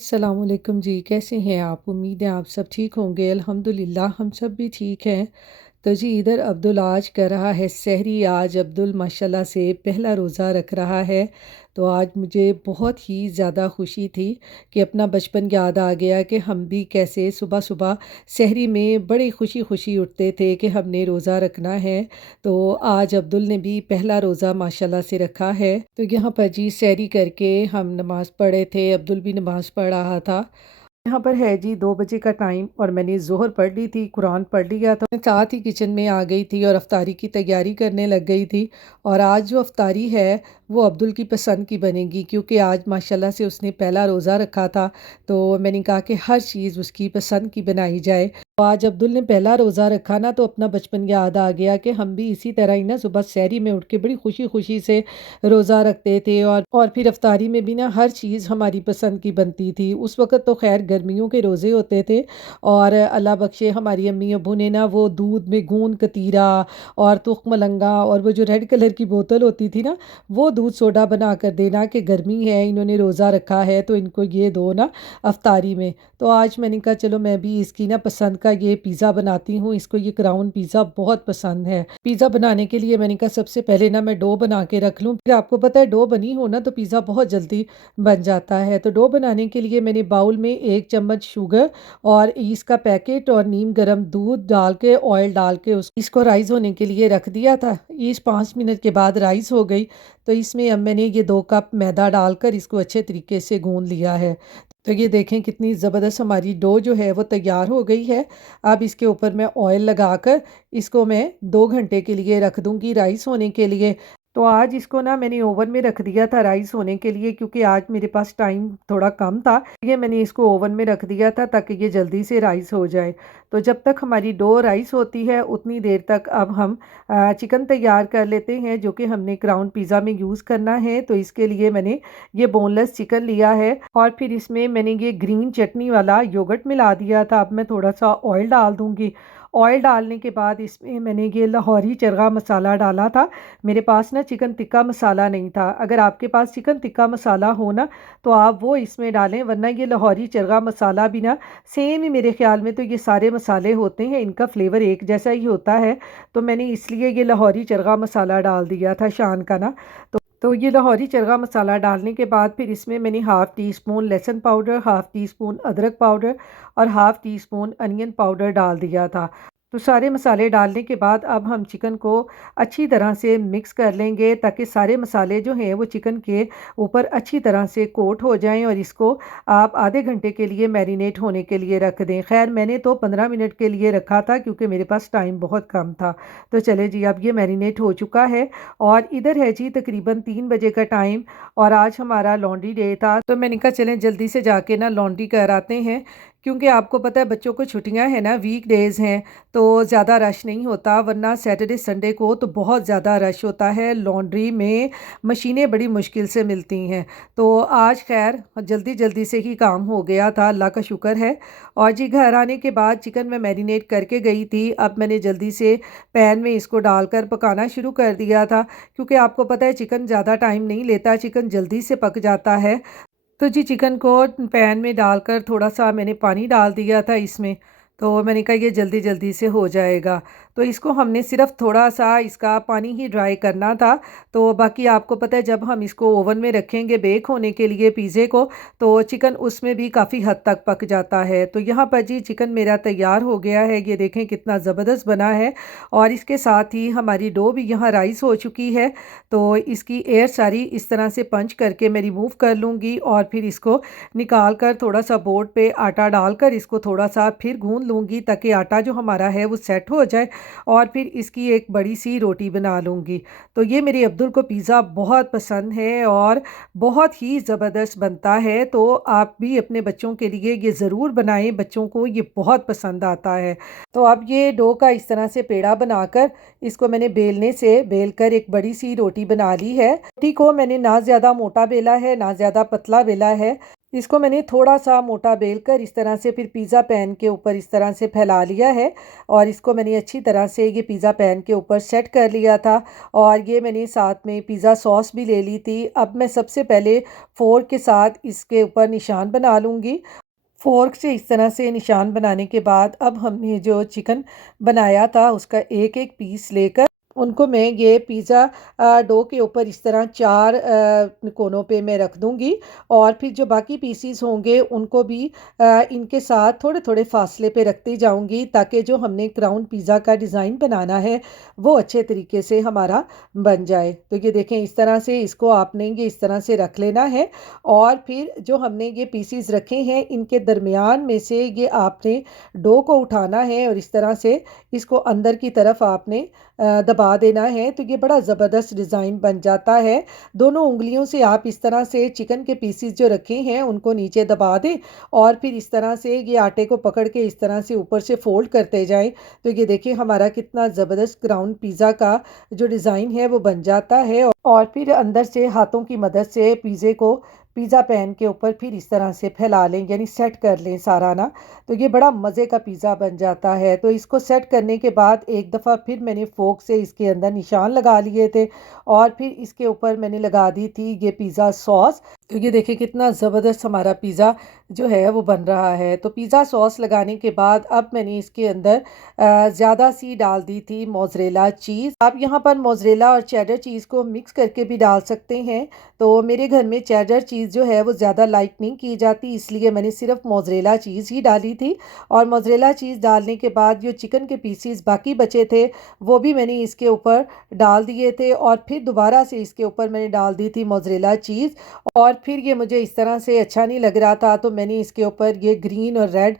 अस्सलामुअलैकुम जी, कैसे हैं आप? उम्मीद है आप सब ठीक होंगे। अल्हम्दुलिल्लाह हम सब भी ठीक हैं। तो जी इधर अब्दुल आज कर रहा है सहरी। आज अब्दुल माशाल्लाह से पहला रोज़ा रख रहा है। तो आज मुझे बहुत ही ज़्यादा खुशी थी कि अपना बचपन याद आ गया कि हम भी कैसे सुबह-सुबह सहरी में बड़ी खुशी-खुशी उठते थे कि हमने रोज़ा रखना है। तो आज अब्दुल ने भी पहला रोज़ा माशाल्लाह से रखा है। तो यहाँ पर जी सहरी करके हम नमाज़ पढ़े थे, अब्दुल भी नमाज़ पढ़ रहा था। यहाँ पर है जी 2 बजे का टाइम और मैंने ज़ोहर पढ़ ली थी, कुरान पढ़ लिया था। मैं साथ ही किचन में आ गई थी और अफ्तारी की तैयारी करने लग गई थी। और आज जो अफ्तारी है वो अब्दुल की पसंद की बनेगी क्योंकि आज माशाल्लाह से उसने पहला रोज़ा रखा था। तो मैंने कहा कि हर चीज़ उसकी पसंद की बनाई जाए। तो आज अब्दुल ने पहला रोज़ा रखा ना, तो अपना बचपन याद आ गया कि हम भी इसी तरह ही ना सुबह सहरी में उठ के बड़ी खुशी-खुशी से रोज़ा रखते थे और फिर अफ्तारी में भी ना हर चीज़ हमारी पसंद की बनती थी। उस वक़्त तो ख़ैर गर्मियों के रोज़े होते थे और अल्लाह बख्शे हमारी अम्मी अब्बू ने ना वो दूध में गूंद कतीरा और तुख मलंगा और वो जो रेड कलर की बोतल होती थी ना, वो दूध सोडा बना कर देना कि गर्मी है, इन्होंने रोज़ा रखा है तो इनको ये दो ना अफ्तारी में। तो आज मैंने कहा चलो मैं भी इसकी ना पसंद का ये पिज़्ज़ा बनाती हूँ। इसको ये क्राउन पिज़्ज़ा बहुत पसंद है। पिज़्ज़ा बनाने के लिए मैंने कहा सबसे पहले ना मैं डो बना के रख लूँ। फिर आपको पता है डो बनी हो ना तो पिज़्ज़ा बहुत जल्दी बन जाता है। तो डो बनाने के लिए मैंने बाउल में 1 चम्मच शुगर और ईस्ट का पैकेट और नीम गर्म दूध डाल के ऑयल डाल के उस इसको राइज़ होने के लिए रख दिया था। ईस्ट 5 मिनट के बाद राइज़ हो गई। तो इसमें अब मैंने ये 2 कप मैदा डालकर इसको अच्छे तरीके से गूँध लिया है। तो ये देखें कितनी ज़बरदस्त हमारी डो जो है वो तैयार हो गई है। अब इसके ऊपर मैं ऑयल लगाकर इसको मैं 2 घंटे के लिए रख दूँगी राइस होने के लिए। तो आज इसको ना मैंने ओवन में रख दिया था राइस होने के लिए क्योंकि आज मेरे पास टाइम थोड़ा कम था। ये मैंने इसको ओवन में रख दिया था ताकि ये जल्दी से राइस हो जाए। तो जब तक हमारी डो राइस होती है उतनी देर तक अब हम चिकन तैयार कर लेते हैं जो कि हमने क्राउन पिज़्ज़ा में यूज़ करना है। तो इसके लिए मैंने ये बोनलेस चिकन लिया है और फिर इसमें मैंने ये ग्रीन चटनी वाला योगर्ट मिला दिया था। अब मैं थोड़ा-सा ऑयल डाल दूँगी। ऑयल डालने के बाद इसमें मैंने ये लाहौरी चरगा मसाला डाला था। मेरे पास ना चिकन टिक्का मसाला नहीं था। अगर आपके पास चिकन टिक्का मसाला हो ना तो आप वो इसमें डालें, वरना ये लाहौरी चरगा मसाला भी ना सेम ही मेरे ख़्याल में तो ये सारे मसाले होते हैं, इनका फ्लेवर एक जैसा ही होता है। तो मैंने इसलिए ये लाहौरी चरगा मसाला डाल दिया था शान का ना। तो ये लाहौरी चरगा मसाला डालने के बाद फिर इसमें मैंने हाफ़ टी स्पून लहसुन पाउडर, हाफ़ टी स्पून अदरक पाउडर और half tea spoon onion powder डाल दिया था। तो सारे मसाले डालने के बाद अब हम चिकन को अच्छी तरह से मिक्स कर लेंगे ताकि सारे मसाले जो हैं वो चिकन के ऊपर अच्छी तरह से कोट हो जाएं और इसको आप आधे घंटे के लिए मैरिनेट होने के लिए रख दें। खैर मैंने तो 15 मिनट के लिए रखा था क्योंकि मेरे पास टाइम बहुत कम था। तो चले जी अब ये मैरिनेट हो चुका है और इधर है जी तकरीबन 3 बजे का टाइम और आज हमारा लॉन्ड्री डे था। तो मैंने कहा चलें जल्दी से जाके ना लॉन्ड्री कर आते हैं क्योंकि आपको पता है बच्चों को छुट्टियां हैं ना, वीक डेज़ हैं तो ज़्यादा रश नहीं होता, वरना सैटरडे संडे को तो बहुत ज़्यादा रश होता है। लॉन्ड्री में मशीनें बड़ी मुश्किल से मिलती हैं। तो आज खैर जल्दी जल्दी से ही काम हो गया था, अल्लाह का शुक्र है। और जी घर आने के बाद चिकन मैं मैरिनेट करके गई थी। अब मैंने जल्दी से पैन में इसको डालकर पकाना शुरू कर दिया था क्योंकि आपको पता है चिकन ज़्यादा टाइम नहीं लेता, चिकन जल्दी से पक जाता है। तो जी चिकन को पैन में डालकर थोड़ा-सा मैंने पानी डाल दिया था इसमें, तो मैंने कहा ये जल्दी-जल्दी से हो जाएगा। तो इसको हमने सिर्फ़ थोड़ा-सा इसका पानी ही ड्राई करना था। तो बाकी आपको पता है जब हम इसको ओवन में रखेंगे बेक होने के लिए पिज़्ज़े को, तो चिकन उसमें भी काफ़ी हद तक पक जाता है। तो यहाँ पर जी चिकन मेरा तैयार हो गया है, ये देखें कितना ज़बरदस्त बना है और इसके साथ ही हमारी डो भी यहाँ राइस हो चुकी है। तो इसकी एयर सारी इस तरह से पंच करके मैं रिमूव कर लूँगी और फिर इसको निकाल कर थोड़ा-सा बोर्ड पे आटा डालकर इसको थोड़ा-सा फिर गूँध लूँगी ताकि आटा जो हमारा है वो सेट हो जाए और फिर इसकी एक बड़ी-सी रोटी बना लूँगी। तो ये मेरे अब्दुल को पिज़्ज़ा बहुत पसंद है और बहुत ही ज़बरदस्त बनता है। तो आप भी अपने बच्चों के लिए ये ज़रूर बनाएँ, बच्चों को ये बहुत पसंद आता है। तो अब ये डो का इस तरह से पेड़ा बनाकर इसको मैंने बेलने से बेलकर एक बड़ी-सी रोटी बना ली है। रोटी को मैंने ना ज़्यादा मोटा बेला है, ना ज़्यादा पतला बेला है। इसको मैंने थोड़ा सा मोटा बेल कर इस तरह से फिर पिज़्ज़ा पैन के ऊपर इस तरह से फैला लिया है और इसको मैंने अच्छी तरह से ये पिज़्ज़ा पैन के ऊपर सेट कर लिया था। और ये मैंने साथ में पिज़्ज़ा सॉस भी ले ली थी। अब मैं सबसे पहले फ़ोर्क के साथ इसके ऊपर निशान बना लूँगी। फ़ोर्क से इस तरह से निशान बनाने के बाद अब हमने जो चिकन बनाया था उसका एक-एक पीस लेकर उनको मैं ये पिज़्ज़ा डो के ऊपर इस तरह 4 कोनों पे मैं रख दूँगी। और फिर जो बाकी पीसीज़ होंगे उनको भी इनके साथ थोड़े-थोड़े फ़ासले पे रखती जाऊँगी ताकि जो हमने क्राउन पिज़्ज़ा का डिज़ाइन बनाना है वो अच्छे तरीके से हमारा बन जाए। तो ये देखें इस तरह से इसको आपने ये इस तरह से रख लेना है। और फिर जो हमने ये पीसीज़ रखे हैं इनके दरमियान में से ये आपने डो को उठाना है और इस तरह से इसको अंदर की तरफ आपने दबा देना है। तो ये बड़ा ज़बरदस्त डिज़ाइन बन जाता है। दोनों उँगलियों से आप इस तरह से चिकन के पीसीज़ जो रखे हैं उनको नीचे दबा दें और फिर इस तरह से ये आटे को पकड़ के इस तरह से ऊपर से फ़ोल्ड करते जाएँ। तो ये देखिए हमारा कितना ज़बरदस्त क्राउन पिज़्ज़ा का जो डिज़ाइन है वो बन जाता है। और फिर अंदर से हाथों की मदद से पिज़्ज़े को पिज़्ज़ा पैन के ऊपर फिर इस तरह से फैला लें, यानी सेट कर लें सारा ना। तो ये बड़ा मज़े का पिज़्ज़ा बन जाता है। तो इसको सेट करने के बाद एक दफ़ा फिर मैंने फ़ोर्क से इसके अंदर निशान लगा लिए थे और फिर इसके ऊपर मैंने लगा दी थी ये पिज़्ज़ा सॉस। तो ये देखिए कितना ज़बरदस्त हमारा पिज़्ज़ा जो है वो बन रहा है। तो पिज़्ज़ा सॉस लगाने के बाद अब मैंने इसके अंदर ज़्यादा सी डाल दी थी मोज़रेला चीज़। आप यहाँ पर मोज़रेला और चेडर चीज़ को मिक्स करके भी डाल सकते हैं। तो मेरे घर में चेडर चीज़ जो है वो ज़्यादा लाइक नहीं की जाती, इसलिए मैंने सिर्फ मोज़रेला चीज़ ही डाली थी। और मोज़रेला चीज़ डालने के बाद जो चिकन के पीसीस बाकी बचे थे वो भी मैंने इसके ऊपर डाल दिए थे और फिर दोबारा से इसके ऊपर मैंने डाल दी थी मोज़रेला चीज़। और फिर ये मुझे इस तरह से अच्छा नहीं लग रहा था तो मैंने इसके ऊपर ये ग्रीन और रेड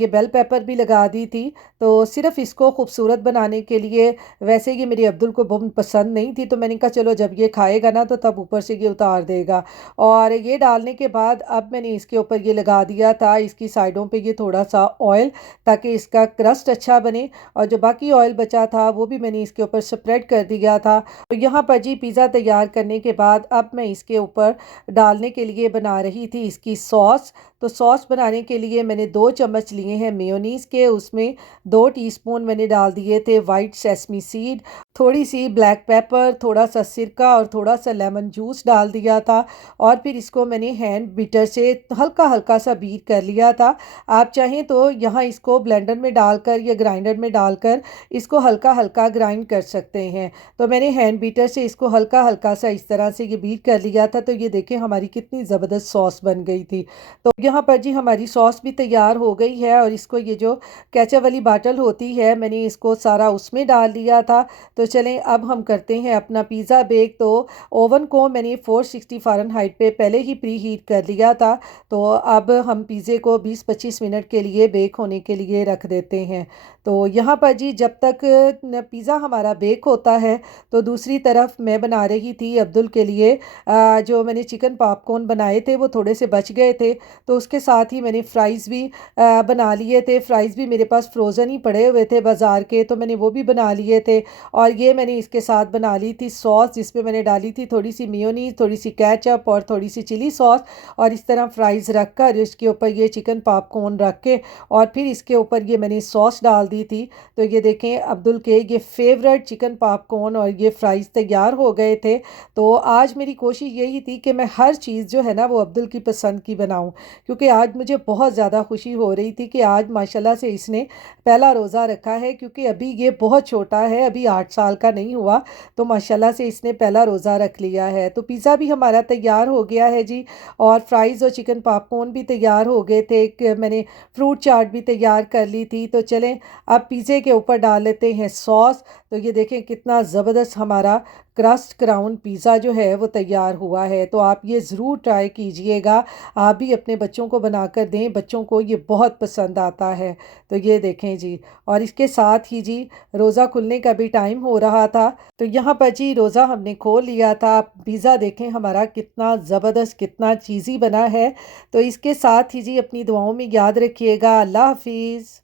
ये बेल पेपर भी लगा दी थी। तो सिर्फ इसको खूबसूरत बनाने के लिए, वैसे ये मेरे अब्दुल को बहुत पसंद नहीं थी तो मैंने कहा चलो जब ये खाएगा ना तो तब ऊपर से ये उतार देगा। और ये डालने के बाद अब मैंने इसके ऊपर ये लगा दिया था इसकी साइडों पे ये थोड़ा सा ऑयल, ताकि इसका क्रस्ट अच्छा बने। और जो बाकी ऑयल बचा था वो भी मैंने इसके ऊपर स्प्रेड कर दिया था। तो यहाँ पर जी पिज़्ज़ा तैयार करने के बाद अब मैं इसके ऊपर डालने के लिए बना रही थी इसकी सॉस। तो सॉस बनाने के लिए मैंने 2 चम्मच लिए हैं मेयोनीज़ के, उसमें 2 टीस्पून मैंने डाल दिए थे वाइट सेसमी सीड, थोड़ी सी ब्लैक पेपर, थोड़ा सा सिरका और थोड़ा सा लेमन जूस डाल दिया था। और फिर इसको मैंने हैंड बीटर से हल्का हल्का सा बीट कर लिया था। आप चाहें तो यहाँ इसको ब्लेंडर में डालकर या ग्राइंडर में डालकर इसको हल्का हल्का ग्राइंड कर सकते हैं। तो मैंने हैंड बीटर से इसको हल्का हल्का सा इस तरह से ये बीट कर लिया था। तो ये देखें हमारी कितनी ज़बरदस्त सॉस बन गई थी। तो यहाँ पर जी हमारी सॉस भी तैयार हो गई है और इसको ये जो केचप वाली बाटल होती है मैंने इसको सारा उसमें डाल दिया था। तो चलें अब हम करते हैं अपना पिज़्ज़ा बेक। तो ओवन को मैंने 460 फ़ारेनहाइट पे पहले ही प्री हीट कर लिया था। तो अब हम पिज़्ज़े को 20-25 मिनट के लिए बेक होने के लिए रख देते हैं। तो यहाँ पर जी जब तक पिज़्ज़ा हमारा बेक होता है तो दूसरी तरफ मैं बना रही थी अब्दुल के लिए जो मैंने चिकन पॉपकॉर्न बनाए थे वो थोड़े से बच गए थे तो उसके साथ ही मैंने फ़्राइज़ भी बना लिए थे। फ़्राइज़ भी मेरे पास फ्रोज़न ही पड़े हुए थे बाज़ार के, तो मैंने वो भी बना लिए थे। और ये मैंने इसके साथ बना ली थी सॉस, जिसमें मैंने डाली थी थोड़ी सी मेयोनीज़, थोड़ी सी केचप और थोड़ी सी चिली सॉस। और इस तरह फ़्राइज़ रख कर इसके ऊपर ये चिकन पॉपकॉर्न रख के और फिर इसके ऊपर ये मैंने सॉस डाल दी थी। तो ये देखें अब्दुल के ये फेवरेट चिकन पॉपकॉर्न और ये फ़्राइज़ तैयार हो गए थे। तो आज मेरी कोशिश यही थी कि मैं हर चीज़ जो है ना वो अब्दुल की पसंद की बनाऊं, क्योंकि आज मुझे बहुत ज़्यादा खुशी हो रही थी कि आज माशाल्लाह से इसने पहला रोज़ा रखा है। क्योंकि अभी ये बहुत छोटा है, अभी 8 साल का नहीं हुआ, तो माशाल्लाह से इसने पहला रोज़ा रख लिया है। तो पिज़्ज़ा भी हमारा तैयार हो गया है जी, और फ्राइज़ और चिकन पॉपकॉर्न भी तैयार हो गए थे। एक मैंने फ्रूट चाट भी तैयार कर ली थी। तो चलें अब पिज़्ज़े के ऊपर डाल लेते हैं सॉस। तो ये देखें कितना ज़बरदस्त हमारा क्रस्ट क्राउन पिज़्ज़ा जो है वो तैयार हुआ है। तो आप ये ज़रूर ट्राई कीजिएगा, आप भी अपने बच्चों को बनाकर दें, बच्चों को ये बहुत पसंद आता है। तो ये देखें जी, और इसके साथ ही जी रोज़ा खुलने का भी टाइम हो रहा था। तो यहाँ पर जी रोज़ा हमने खोल लिया था। पिज़्ज़ा देखें हमारा कितना ज़बरदस्त, कितना चीज़ी बना है। तो इसके साथ ही जी अपनी दुआओं में याद रखिएगा। अल्लाह हाफिज़।